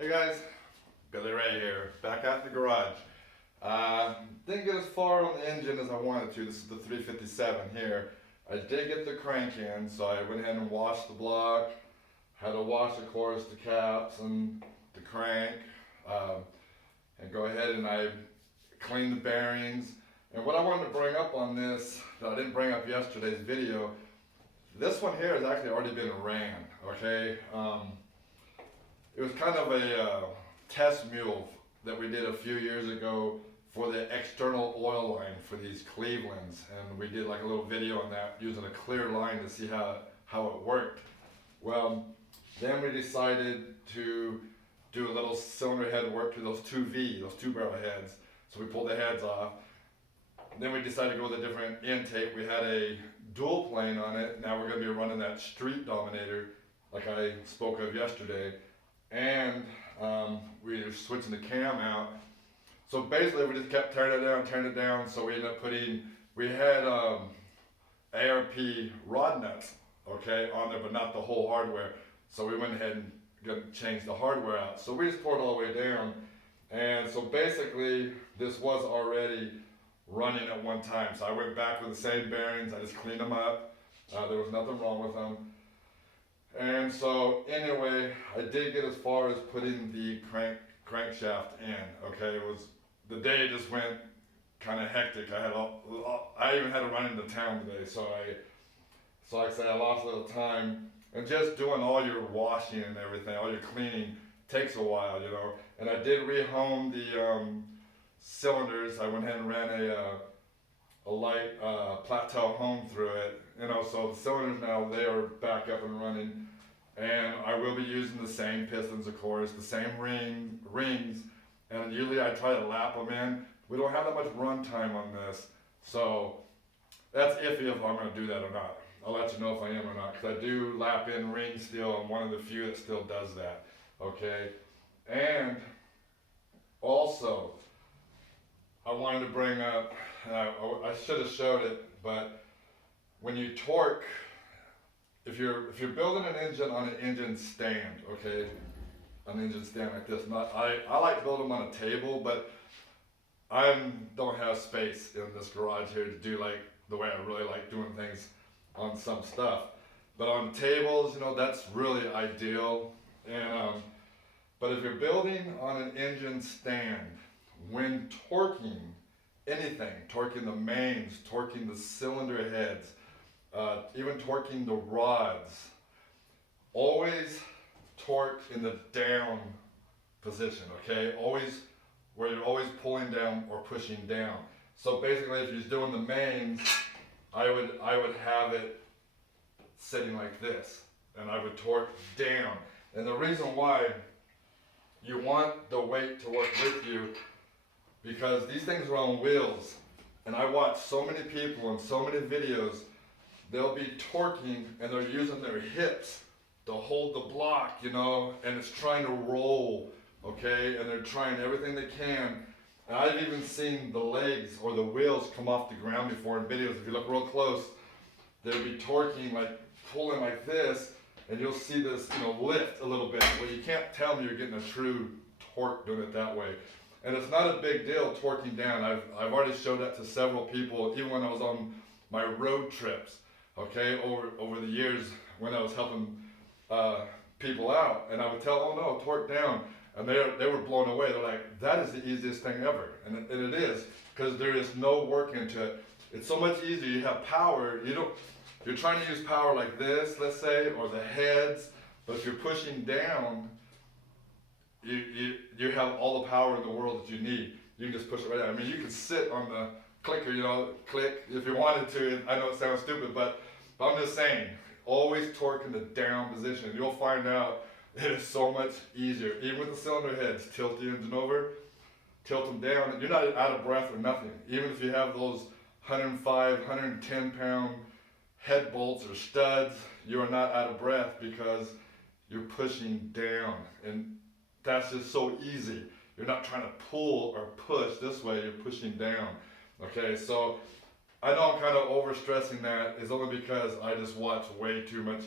Hey guys, Billy Ray here, back at the garage. Didn't get as far on the engine as I wanted to. This is the 357 here. I did get the crank in, so I went ahead and washed the block. Had to wash, of course, the caps and the crank. And go ahead and I cleaned the bearings. And what I wanted to bring up on this, that I didn't bring up yesterday's video, this one here has actually already been ran, okay? It was kind of a test mule that we did a few years ago for the external oil line for these Clevelands, and we did like a little video on that using a clear line to see how it worked. Well, then we decided to do a little cylinder head work to those those two barrel heads. So we pulled the heads off. Then we decided to go with a different intake. We had a dual plane on it. Now we're going to be running that Street Dominator like I spoke of yesterday. And we're switching the cam out. So basically we just kept tearing it down. So we ended up we had ARP rod nuts, okay, on there, but not the whole hardware. So we went ahead and changed the hardware out. So we just tore it all the way down. And so basically this was already running at one time. So I went back with the same bearings. I just cleaned them up. There was nothing wrong with them. And so anyway, I did get as far as putting the crankshaft in. Okay, it was the day just went kind of hectic. I even had to run into town today, so like I said, I lost a little time. And just doing all your washing and everything, all your cleaning takes a while, you know. And I did rehome the cylinders. I went ahead and ran a light plateau home through it, you know, so the cylinders now, they are back up and running. And I will be using the same pistons, of course, the same rings, and usually I try to lap them in. We don't have that much run time on this, so that's iffy if I'm going to do that or not. I'll let you know if I am or not, because I do lap in rings still. I'm one of the few that still does that, okay? And also, I wanted to bring up, I should have showed it, but when you torque, if you're building an engine on an engine stand, okay, an engine stand like this, I like building them on a table, but I don't have space in this garage here to do like the way I really like doing things on some stuff. But on tables, you know, that's really ideal. And but if you're building on an engine stand, when torquing anything, torquing the mains, torquing the cylinder heads, even torquing the rods, always torque in the down position, okay? Always, where you're always pulling down or pushing down. So basically if you're doing the mains, I would have it sitting like this, and I would torque down. And the reason why you want the weight to work with you, because these things are on wheels, and I watch so many people in so many videos, they'll be torquing and they're using their hips to hold the block, you know, and it's trying to roll, okay, and they're trying everything they can. And I've even seen the legs or the wheels come off the ground before in videos. If you look real close, they'll be torquing, like pulling like this, and you'll see this, you know, lift a little bit. Well, you can't tell me you're getting a true torque doing it that way. And it's not a big deal torquing down. I've already showed that to several people, even when I was on my road trips, okay, over the years when I was helping people out. And I would tell, oh no, torque down. And they were blown away. They're like, that is the easiest thing ever. And it is, because there is no work into it. It's so much easier. You have power. You're trying to use power like this, let's say, or the heads. But if you're pushing down, you have all the power in the world that you need. You can just push it right down. I mean, you can sit on the clicker, you know, click if you wanted to. I know it sounds stupid, but I'm just saying, always torque in the down position. You'll find out it is so much easier. Even with the cylinder heads, tilt the engine over, tilt them down, and you're not out of breath or nothing. Even if you have those 105, 110 pound head bolts or studs, you are not out of breath because you're pushing down. And that's just so easy. You're not trying to pull or push this way, you're pushing down. Okay, so I know I'm kind of overstressing that. It's only because I just watch way too much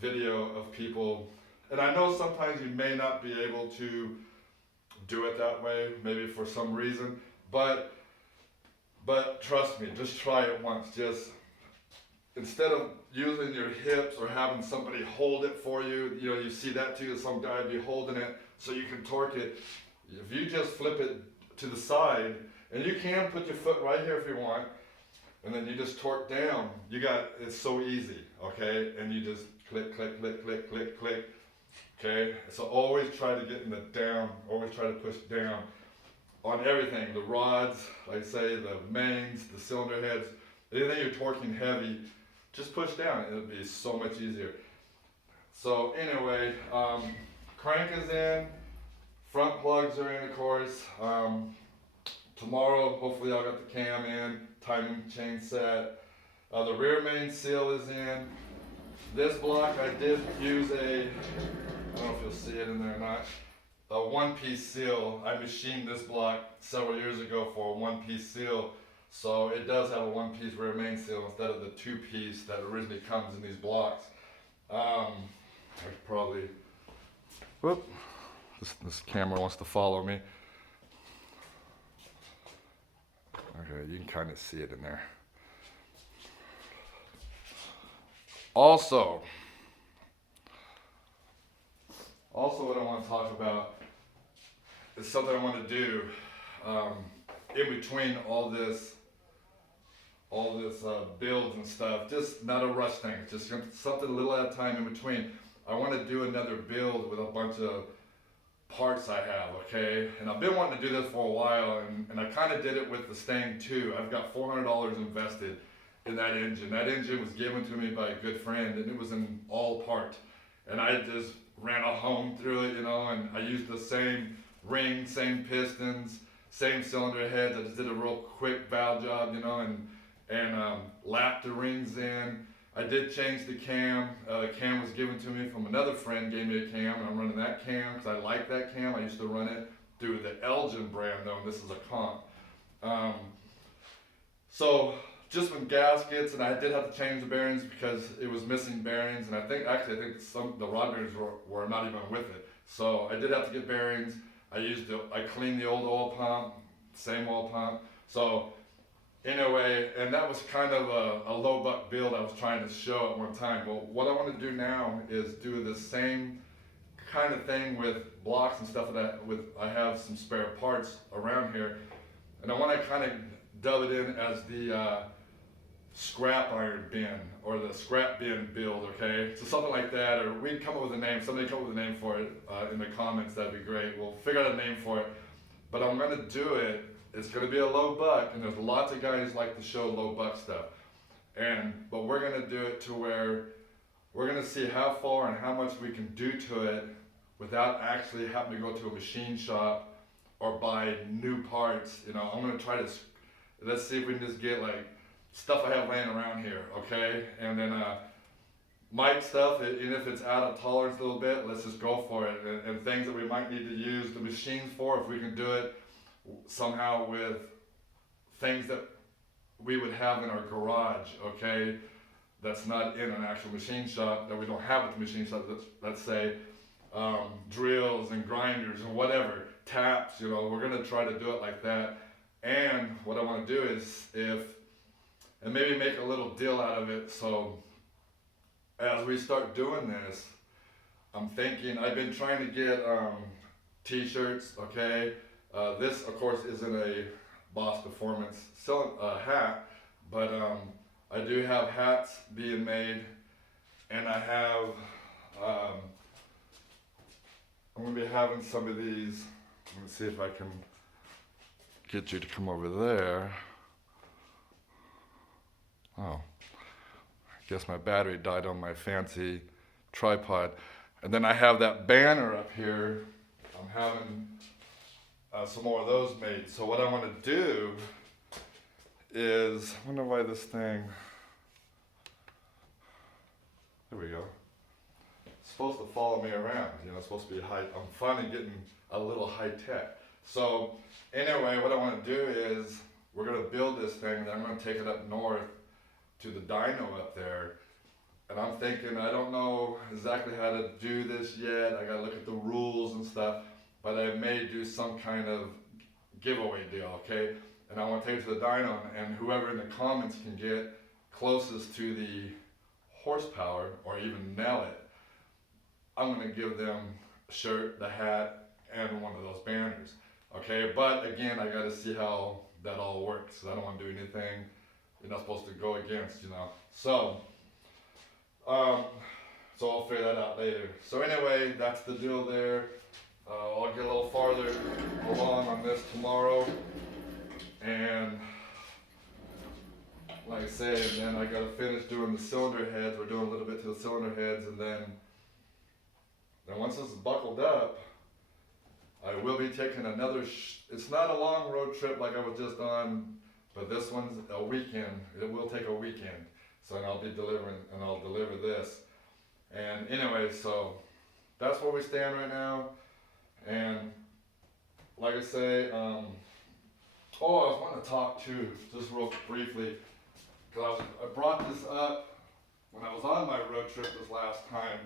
video of people And I know sometimes you may not be able to do it that way, maybe for some reason, but trust me, just try it once. Just instead of using your hips or having somebody hold it for you, you know, you see that too, some guy be holding it so you can torque it. If you just flip it to the side, and you can put your foot right here if you want, and then you just torque down, it's so easy, okay? And you just click, click, click, click, click, click, okay? So always try to get in the down, always try to push down on everything, the rods, like I say, the mains, the cylinder heads, anything you're torquing heavy, just push down, it'll be so much easier. So anyway, crank is in, front plugs are in, of course. Tomorrow, hopefully I'll get the cam in, timing chain set. The rear main seal is in. This block I did use I don't know if you'll see it in there or not, a one-piece seal. I machined this block several years ago for a one-piece seal. So it does have a one-piece rear main seal instead of the two-piece that originally comes in these blocks. I probably, whoop, this camera wants to follow me. Okay, you can kind of see it in there. Also what I want to talk about is something I want to do in between all this builds and stuff. Just not a rush thing, just something a little at a time in between. I want to do another build with a bunch of parts I have, okay? And I've been wanting to do this for a while, and I kind of did it with the Stang 2. I've got $400 invested in that engine. That engine was given to me by a good friend, and it was an all part. And I just ran a home through it, you know, and I used the same ring, same pistons, same cylinder heads. I just did a real quick valve job, you know, and lapped the rings in. I did change the cam. The cam was given to me from another friend, gave me a cam, and I'm running that cam because I like that cam. I used to run it through the Elgin brand though, and this is a comp. So just when gaskets, and I did have to change the bearings because it was missing bearings, and I think the rod bearings were not even with it. So I did have to get bearings. I cleaned the old oil pump, same oil pump. So anyway, and that was kind of a low buck build I was trying to show at one time. Well, what I want to do now is do the same kind of thing with blocks and stuff like that. I have some spare parts around here, and I want to kind of dub it in as the scrap iron bin or the scrap bin build, okay? So something like that, or we can come up with a name. Somebody come up with a name for it in the comments. That'd be great. We'll figure out a name for it. But I'm going to do it. It's going to be a low buck, and there's lots of guys who like to show low buck stuff. But we're going to do it to where we're going to see how far and how much we can do to it without actually having to go to a machine shop or buy new parts. You know, I'm going to try to, let's see if we can just get like stuff I have laying around here, okay? And then mic stuff, even if it's out of tolerance a little bit, let's just go for it. And things that we might need to use the machines for, if we can do it somehow with things that we would have in our garage, okay? That's not in an actual machine shop, that we don't have at the machine shop. Let's say drills and grinders and whatever, taps, you know, we're gonna try to do it like that. And what I wanna do is and maybe make a little deal out of it. So as we start doing this, I'm thinking, I've been trying to get t-shirts, okay? This, of course, isn't a Boss Performance hat, but I do have hats being made, and I have, I'm going to be having some of these. Let me see if I can get you to come over there. Oh, I guess my battery died on my fancy tripod. And then I have that banner up here. I'm having some more of those made. So what I want to do is, I wonder why this thing, there we go. It's supposed to follow me around, you know, it's supposed to be I'm finally getting a little high tech. So anyway, what I want to do is, we're going to build this thing, and I'm going to take it up north to the dyno up there, And I'm thinking, I don't know exactly how to do this yet. I gotta look at the rules and stuff, but I may do some kind of giveaway deal, okay? And I want to take it to the dyno, and whoever in the comments can get closest to the horsepower or even nail it, I'm gonna give them a shirt, the hat, and one of those banners, okay? But again, I gotta see how that all works. I don't want to do anything you're not supposed to go against, you know. So I'll figure that out later. So anyway, that's the deal there. I'll get a little farther along on this tomorrow, and like I say, and then I gotta finish doing the cylinder heads. We're doing a little bit to the cylinder heads, and then once this is buckled up, I will be taking another. It's not a long road trip like I was just on, but this one's a weekend. It will take a weekend. So I'll be delivering, and I'll deliver this. And anyway, so that's where we stand right now. And like I say, I was wanting to talk too, just real briefly, because I brought this up when I was on my road trip this last time.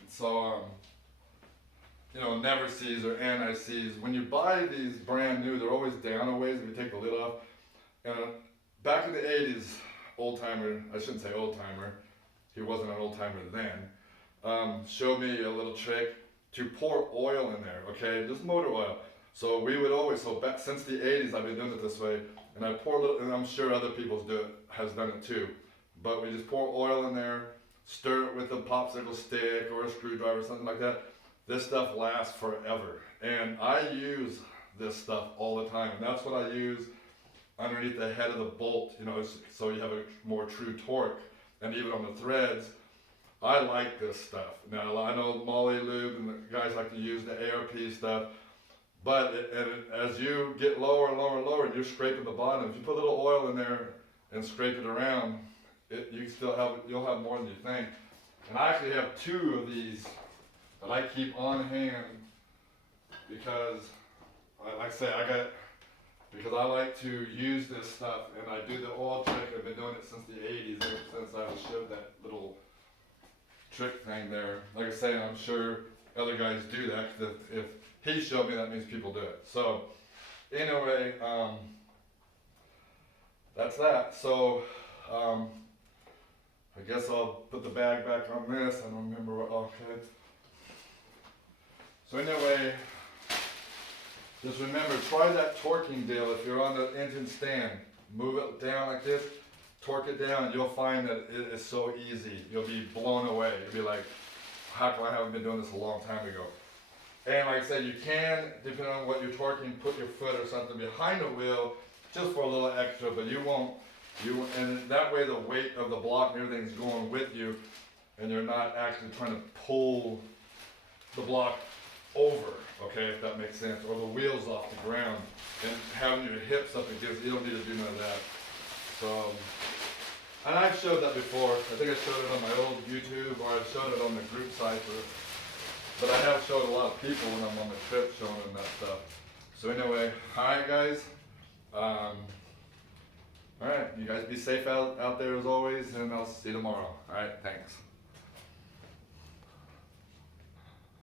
And so, you know, never sees or anti-sees. When you buy these brand new, they're always down a ways if you take the lid off. And back in the 80s, old timer, I shouldn't say old timer, he wasn't an old timer then, showed me a little trick to pour oil in there, okay, just motor oil. So we would always, back since the 80s I've been doing it this way, and I pour a little, and I'm sure other people has done it too, but we just pour oil in there, stir it with a popsicle stick or a screwdriver, something like that. This stuff lasts forever, and I use this stuff all the time, and that's what I use underneath the head of the bolt, you know, so you have a more true torque, and even on the threads. I like this stuff. Now I know Molly Lube and the guys like to use the ARP stuff, but as you get lower and lower and lower, and you're scraping the bottom, if you put a little oil in there and scrape it around, you'll have more than you think. And I actually have 2 of these that I keep on hand because, like I say, because I like to use this stuff, and I do the oil trick. I've been doing it since the 80s, ever since I was showed that little trick thing there. Like I say, I'm sure other guys do that, because if he showed me, that means people do it. So anyway, that's that. So I guess I'll put the bag back on this. I don't remember what, okay. So anyway, just remember, try that torquing deal. If you're on the engine stand, move it down like this, torque it down, and you'll find that it is so easy. You'll be blown away. You'll be like, how come I haven't been doing this a long time ago? And like I said, you can, depending on what you're torquing, put your foot or something behind the wheel just for a little extra, but and that way the weight of the block and everything's going with you, and you're not actually trying to pull the block over, okay, if that makes sense, or the wheels off the ground, and having your hips up against, you don't need to do none of that. So, and I've showed that before. I think I showed it on my old YouTube, or I showed it on the group site, but I have showed a lot of people when I'm on the trip showing them that stuff. So anyway, alright guys, alright, you guys be safe out there as always, and I'll see you tomorrow. Alright, thanks.